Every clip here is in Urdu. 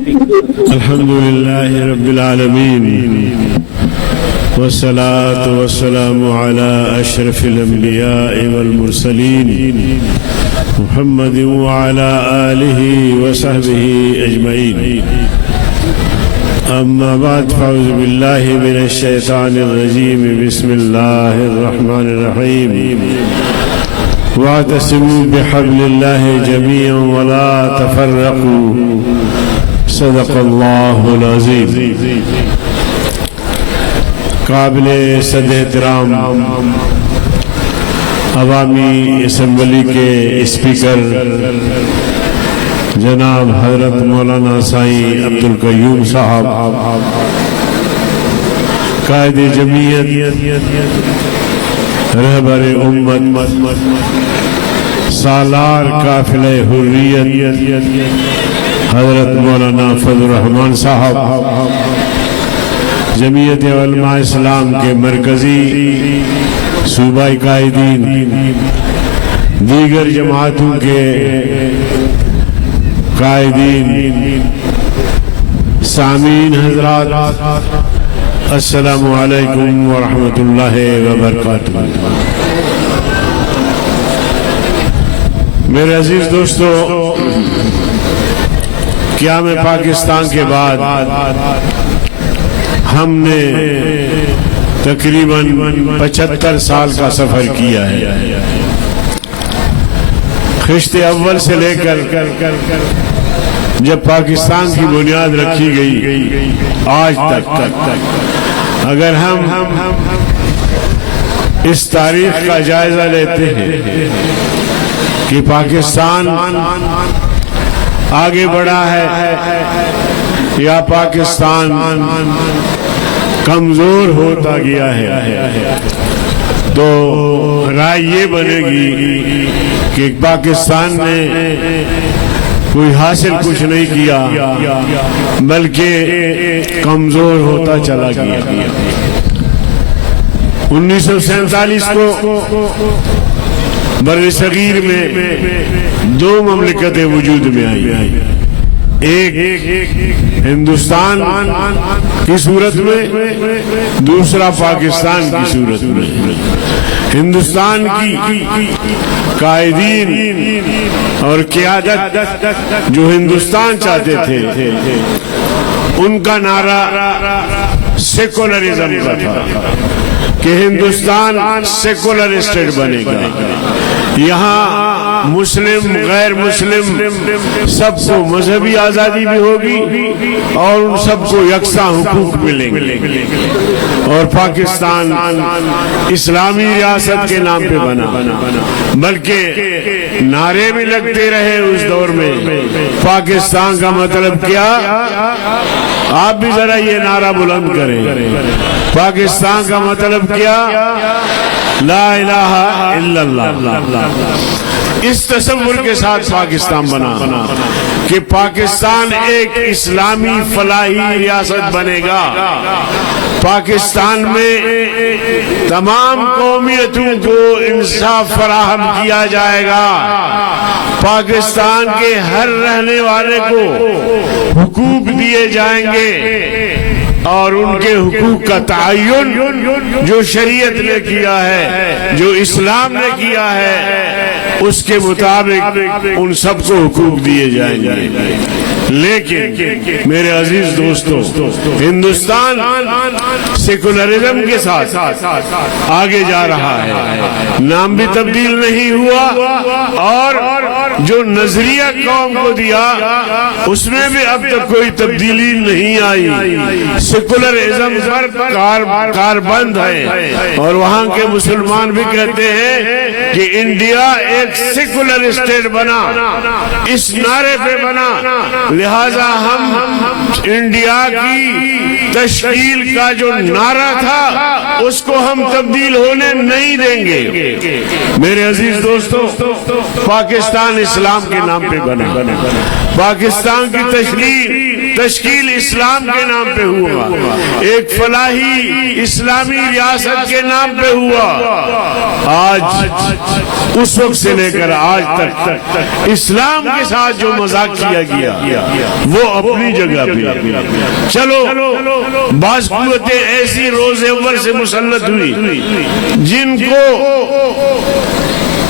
الحمد لله رب العالمين والصلاة والسلام على أشرف الأنبياء والمرسلين محمد وعلى آله وصحبه أجمعين. أما بعد، فأعوذ بالله من الشيطان الرجيم. بسم الله الرحمن الرحيم. واعتصموا بحبل الله جميعا ولا تفرقوا. صدق اللہ العظیم. قابل صد احترام عوامی اسمبلی کے اسپیکر جناب حضرت مولانا سائیں عبدالقیوم صاحب، قائد جمعیت، رہبر امت، سالار قافلہ حریت حضرت مولانا فضل الرحمان صاحب، جمعیت علماء اسلام کے مرکزی صوبائی قائدین، دیگر جماعتوں کے قائدین، سامعین حضرات، السلام علیکم ورحمۃ اللہ وبرکاتہ. میرے عزیز دوستو، قیام پاکستان کے بعد ہم نے تقریباً 75 سال کا سفر کیا ہے. خشت اول سے لے کر جب پاکستان کی بنیاد رکھی گئی آج تک اگر ہم اس تاریخ کا جائزہ لیتے ہیں کہ پاکستان آگے بڑھا ہے یا پاکستان کمزور ہوتا گیا ہے، تو رائے یہ بنے گی کہ پاکستان نے کوئی حاصل کچھ نہیں کیا بلکہ کمزور ہوتا چلا گیا. 1947 کو بر صغیر میں 2 مملکتیں وجود میں آئی، ایک ہندوستان کی صورت میں، دوسرا پاکستان کی صورت میں. ہندوستان کی قائدین اور قیادت جو ہندوستان چاہتے تھے، ان کا نعرہ سیکولرزم کا تھا کہ ہندوستان سیکولر اسٹیٹ بنے گا، یہاں مسلم غیر مسلم سب کو مذہبی آزادی بھی ہوگی اور ان سب کو یکساں حقوق ملیں گے. اور پاکستان اسلامی ریاست کے نام پہ بنا، بلکہ نعرے بھی لگتے رہے اس دور میں. پاکستان کا مطلب کیا؟ آپ بھی ذرا یہ نعرہ بلند کریں. پاکستان کا مطلب کیا؟ لا الہ الا اللہ. اس تصور کے ساتھ پاکستان بنا کہ پاکستان ایک اسلامی فلاحی ریاست بنے گا. پاکستان میں تمام قومیتوں کو انصاف فراہم کیا جائے گا. پاکستان کے ہر رہنے والے کو حقوق دیے جائیں گے اور ان کے حقوق کا تعین جو شریعت نے کیا ہے، جو اسلام نے کیا ہے، اس کے مطابق ان سب کو حقوق دیے جائیں گے. لیکن میرے عزیز دوستو، ہندوستان سیکولرزم کے ساتھ آگے جا رہا ہے، نام بھی تبدیل نہیں ہوا اور جو نظریہ قوم کو دیا اس میں بھی اب تک کوئی تبدیلی نہیں آئی. سیکولرزم پر کار بند ہے اور وہاں کے مسلمان بھی کہتے ہیں کہ انڈیا ایک سیکولر اسٹیٹ بنا، اس نعرے پہ بنا، لہذا ہم انڈیا کی تشکیل کا جو نعرہ تھا اس کو ہم تبدیل ہونے نہیں دیں گے. میرے عزیز دوستو، پاکستان اسلام کے نام پہ بنا. پاکستان کی تشکیل تشکیل اسلام کے نام پہ ہوا، ایک فلاحی اسلامی ریاست کے نام پہ ہوا۔ آج اس وقت سے لے کر آج تک اسلام کے ساتھ جو مذاق کیا گیا وہ اپنی جگہ پہ۔ چلو بعض قوتیں ایسی روز اول سے مسلط ہوئی جن کو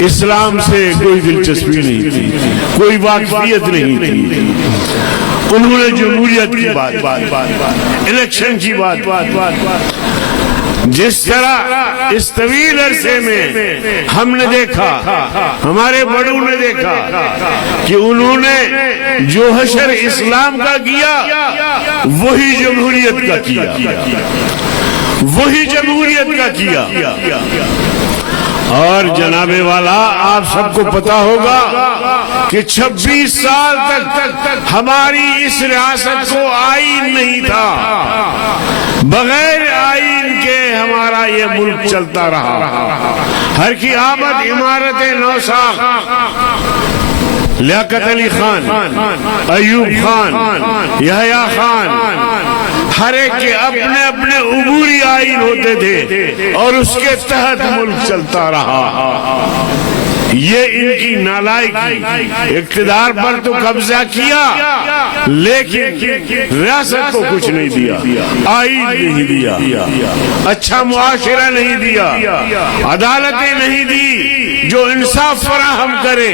اسلام سے کوئی دلچسپی نہیں تھی، کوئی واقفیت نہیں تھی، انہوں نے جمہوریت کی بات، الیکشن کی بات، جس طرح اس طویل عرصے میں ہم نے دیکھا، ہمارے بڑوں نے دیکھا کہ انہوں نے جو حشر اسلام کا کیا وہی جمہوریت کا کیا، وہی جمہوریت کا کیا۔ اور جناب والا آپ سب کو پتا ہوگا کہ 26 سال تک ہماری اس ریاست کو آئین نہیں تھا، بغیر آئین کے ہمارا یہ ملک چلتا رہا۔ ہر کی آمد عمارت نوساخ، لیاقت علی خان، ایوب خان، یحییٰ خان، ہر ایک کے اپنے اپنے عبوری آئین ہوتے تھے اور اس کے تحت ملک چلتا رہا۔ یہ ان کی نالائکی، اقتدار پر تو قبضہ کیا لیکن ریاست کو کچھ نہیں دیا، آئین نہیں دیا، اچھا معاشرہ نہیں دیا، عدالتیں نہیں دی جو انصاف فراہم کرے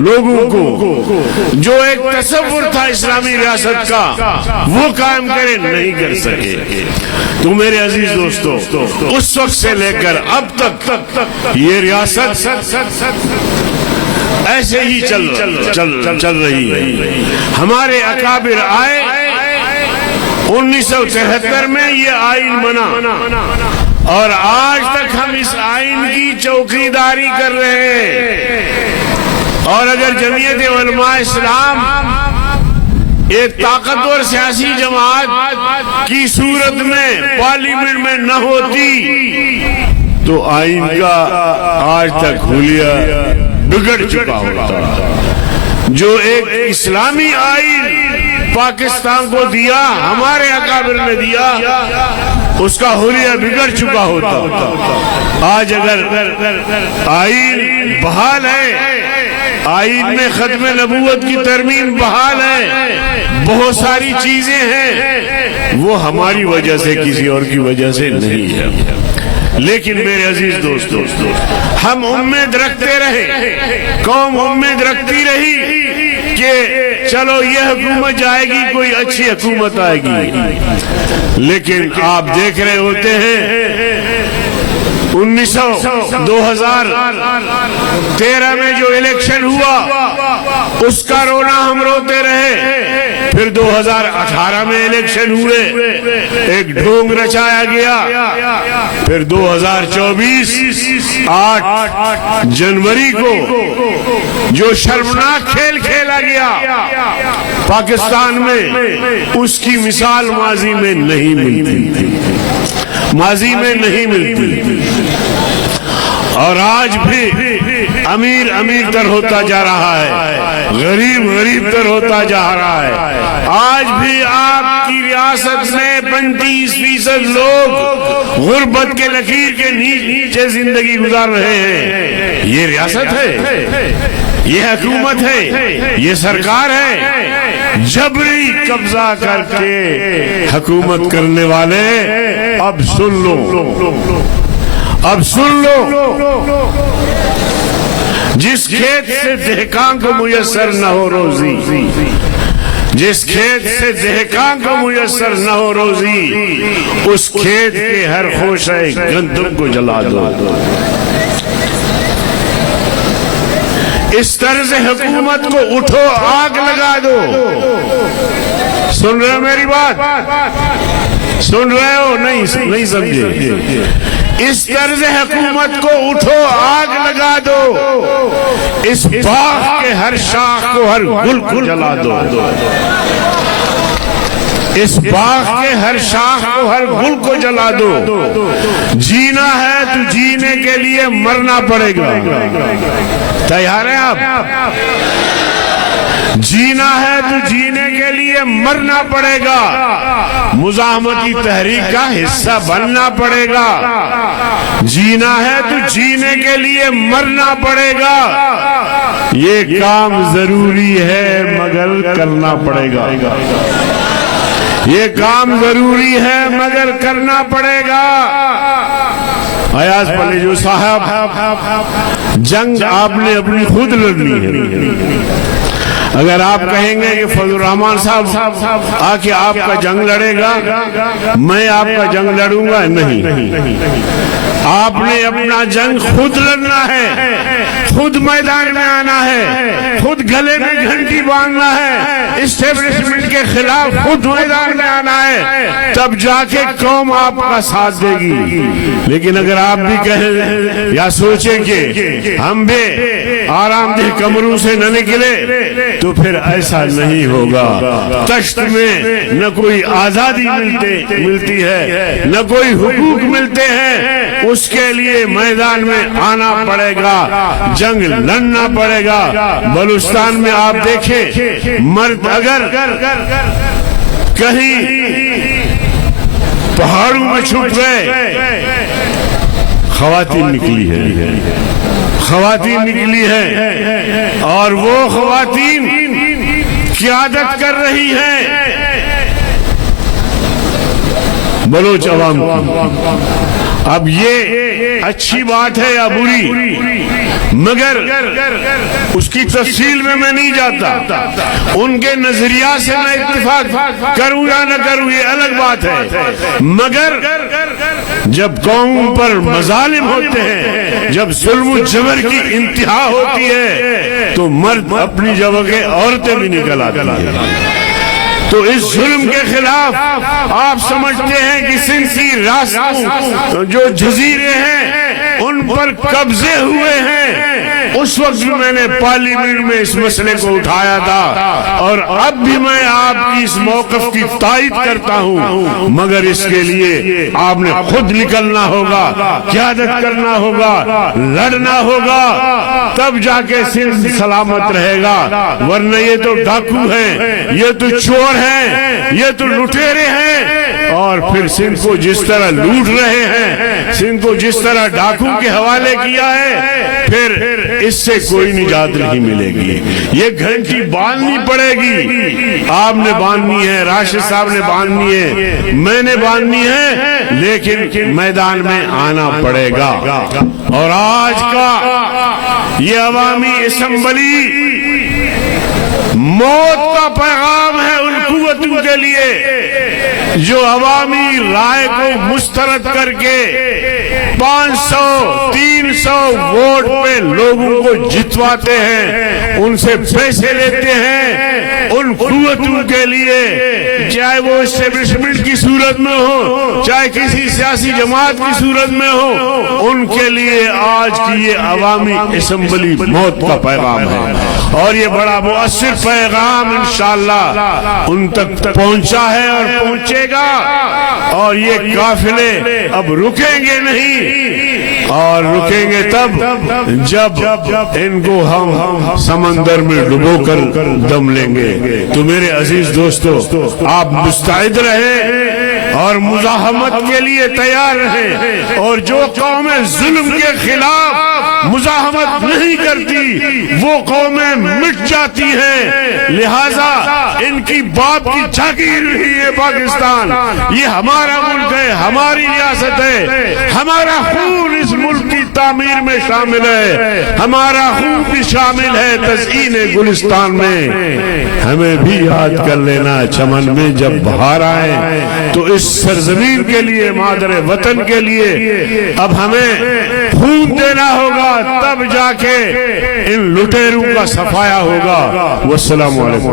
لوگوں کو، جو ایک تصور تھا اسلامی ریاست کا وہ قائم کرے، نہیں کر سکے۔ تو میرے عزیز دوستو، اس وقت سے لے کر اب تک یہ ریاست ایسے ہی چل رہی ہے۔ ہمارے اکابر آئے، 1973 میں یہ آئین بنا اور آج تک ہم اس آئین کی چوکیداری کر رہے ہیں۔ اور اگر جمعیت علماء اسلام ایک طاقتور سیاسی جماعت کی صورت میں پارلیمنٹ میں نہ ہوتی تو آئین کا آج تک حلیہ بگڑ چکا ہوتا۔ جو ایک اسلامی آئین پاکستان کو دیا، ہمارے اکابر نے دیا، اس کا حلیہ بگڑ چکا ہوتا۔ آج اگر آئین بحال ہے، آئین میں ختم نبوت کی ترمیم بحال ہے، بہت ساری چیزیں ہیں، وہ ہماری وجہ سے کسی اور کی وجہ سے نہیں ہے۔ لیکن میرے عزیز دوستو، ہم امید رکھتے رہے، قوم امید رکھتی رہی کہ چلو یہ حکومت جائے گی، کوئی اچھی حکومت آئے گی، لیکن آپ دیکھ رہے ہوتے ہیں 2013 میں جو الیکشن ہوا اس کا رونا ہم روتے رہے، پھر 2018 میں الیکشن ہوئے، ایک ڈھونگ رچایا گیا، پھر 2024 8 جنوری کو جو شرمناک کھیل کھیلا گیا پاکستان میں، اس کی مثال ماضی میں نہیں ملتی، ماضی میں نہیں ملتی۔ اور آج بھی امیر امیر تر ہوتا جا رہا ہے، غریب غریب تر ہوتا جا رہا ہے۔ آج بھی آپ کی ریاست میں 35% لوگ غربت کے لکیر کے نیچے زندگی گزار رہے ہیں۔ یہ ریاست ہے، یہ حکومت ہے، یہ سرکار ہے، جبری قبضہ کر کے حکومت کرنے والے اب سن لو، اب سن لو، جس کھیت سے دہقان کو میسر نہ ہو روزی، جس کھیت سے دہقان کو میسر نہ ہو روزی، اس کھیت کے ہر خوشہ گندم کو جلا دو۔ اس طرز حکومت کو اٹھو، آگ لگا دو۔ سن رہے ہو میری بات؟ سن رہے ہو؟ نہیں سمجھے؟ اس طرز حکومت کو اٹھو، آگ لگا دو، اس باغ کے ہر شاخ کو، ہر گل کو جلا دو، اس باغ کے ہر شاخ کو، ہر گل کو جلا دو۔ جینا ہے تو جینے کے لیے مرنا پڑے گا، تیار ہیں آپ؟ جینا ہے تو جینے کے لیے مرنا پڑے گا، مزاحمتی تحریک کا حصہ بننا پڑے گا۔ جینا ہے تو جینے کے لیے مرنا پڑے گا، یہ کام ضروری ہے مگر کرنا پڑے گا، یہ کام ضروری ہے مگر کرنا پڑے گا۔ ایاز پلے جو صاحب، جنگ آپ نے اپنی خود لڑنی ہے۔ اگر آپ کہیں گے کہ فضل الرحمان صاحب آ کے آپ کا جنگ لڑے گا، میں آپ کا جنگ لڑوں گا، نہیں، آپ نے اپنا جنگ خود لڑنا ہے، خود میدان میں آنا ہے، خود گلے میں گھنٹی باندھنا ہے، اسٹیبلشمنٹ کے خلاف خود میدان میں آنا ہے، تب جا کے قوم آپ کا ساتھ دے گی۔ لیکن اگر آپ بھی کہیں یا سوچیں کہ ہم بھی آرام دہ کمروں سے نہ نکلے تو پھر ایسا نہیں ہوگا۔ تشت میں نہ کوئی آزادی ملتی ہے، نہ کوئی حقوق ملتے ہیں، اس کے لیے میدان میں آنا پڑے گا، جنگ لڑنا پڑے گا۔ بلوچستان میں آپ دیکھیں، مرد اگر کہیں پہاڑوں میں چھپ گئے، خواتین نکلی ہے، خواتین نکلی ہے، اور وہ خواتین قیادت کر رہی ہیں بلوچ عوام کی۔ اب یہ اچھی بات ہے یا بری، مگر اس کی تفصیل میں نہیں جاتا، ان کے نظریات سے میں اتفاق کروں یا نہ کروں یہ الگ بات ہے، مگر جب قوم پر مظالم ہوتے ہیں، جب ظلم و جبر کی انتہا ہوتی ہے تو مرد اپنی جگہ عورتیں بھی نکل آتی ہیں۔ تو اس ظلم کے خلاف آپ سمجھتے ہیں کہ سنسی راستوں جو جزیرے ہیں ان پر قبضے ہوئے ہیں، اس وقت بھی میں نے پارلیمنٹ میں اس مسئلے کو اٹھایا تھا، اور اب بھی میں آپ کی اس موقف کی تائید کرتا ہوں، مگر اس کے لیے آپ نے خود نکلنا ہوگا، قیادت کرنا ہوگا، لڑنا ہوگا، تب جا کے سندھ سلامت رہے گا، ورنہ یہ تو ڈاکو ہیں، یہ تو چور ہیں، یہ تو لٹیرے ہیں، اور پھر سندھ کو جس طرح لوٹ رہے ہیں، سندھ کو جس طرح ڈاکو کے حوالے کیا ہے، پھر اس سے کوئی نجات نہیں ملے گی۔ یہ گھنٹی باندھنی پڑے گی، آپ نے باندھنی ہے، راشد صاحب نے باندھنی ہے، میں نے باندھنی ہے، لیکن میدان میں آنا پڑے گا۔ اور آج کا یہ عوامی اسمبلی موت کا پیغام ہے ان قوتوں کے لیے جو عوامی رائے کو مسترد کر کے 500 300 ووٹ پہ لوگوں کو جتواتے ہیں، ان سے پیسے لیتے ہیں، ان قوتوں کے لیے، چاہے وہ اسٹیبلشمنٹ کی صورت میں ہو، چاہے کسی سیاسی جماعت کی صورت میں ہو، ان کے لیے آج کی یہ عوامی اسمبلی موت کا پیغام ہے، اور یہ بڑا مؤثر پیغام انشاءاللہ ان تک پہنچا ہے اور پہنچے گا، اور یہ قافلے اب رکیں گے نہیں، اور رکیں گے تب جب ان کو ہم سمندر میں ڈبو کر دم لیں گے۔ تو میرے عزیز دوستو، آپ مستعد رہیں اور مزاحمت کے لیے تیار رہیں، اور جو قومیں ظلم کے خلاف مزاحمت نہیں کرتی وہ قومیں مٹ جاتی ہیں، لہذا ان کی باپ کی جاگیر نہیں ہے پاکستان، یہ ہمارا ملک ہے، ہماری ریاست ہے، ہمارا خون اس ملک کی تعمیر میں شامل ہے، ہمارا خون بھی شامل ہے تزئین گلستان میں۔ ہمیں بھی یاد کر لینا چمن میں جب بہار آئے تو اس سرزمین کے لیے، مادر وطن کے لیے اب ہمیں خون دینا ہوگا، تب جا کے ان لٹیروں کا صفایا ہوگا۔ والسلام علیکم۔